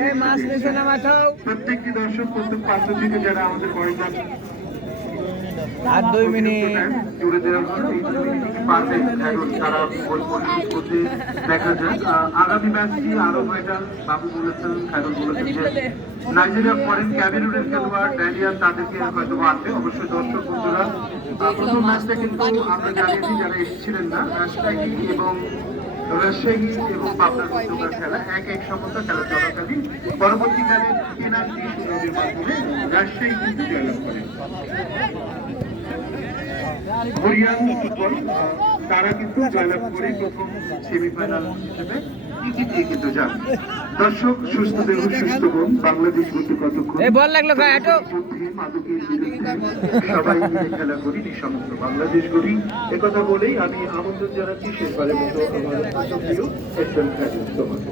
প্রত্যেকটি দর্শক প্রত্যেক প্রান্ত থেকে যারা আমাদের পয়েন্ট আর 2 মিনিট জুড়ে দেওয়া হলো, এই 2 মিনিট পারবে এখন তারা বল পরিশোধ করতে দেখা যাক। আগামী ম্যাচটি আরো ভাইটাল। বাবু বলেছেন, খায়রুল বলেছেন যে নাইজেরিয়া ফরেন ক্যামেরুনের খেলোয়াড় ড্যানিয়াল তাদেরকে হয়তো আনবে। অবশ্যই দর্শক বন্ধুরা, প্রথম ম্যাচটা কিন্তু আমরা জানিয়েছি যারা এসেছিলেন না, রাজশাহী এবং পাবনার মধ্যকার খেলা 1-1 সমতা খেলা চলাকালীন পরবর্তীকালে পেনাল্টি সুযোগের মাধ্যমে রাজশাহী কিন্তু জয়লাভ করে। হরিয়ান ফুটবল তারা কিন্তু জয়লাভ করে প্রথম সেমিফাইনাল হিসেবে টিকিট দিয়ে কিন্তু যান। দর্শক, সুস্থ দেহ সুস্থ মন, বাংলাদেশ গতি কতক্ষণ বল লাগলো যুদ্ধে মাদকের বিরুদ্ধে সবাই মিলে খেলা করি, নিঃসমস্ত বাংলাদেশ গড়ি। একথা বলেই আমি আমন্ত্রণ জানাচ্ছি শেষবারের মতো আমার প্রিয় একজন খেলোয়াড় তোমাকে।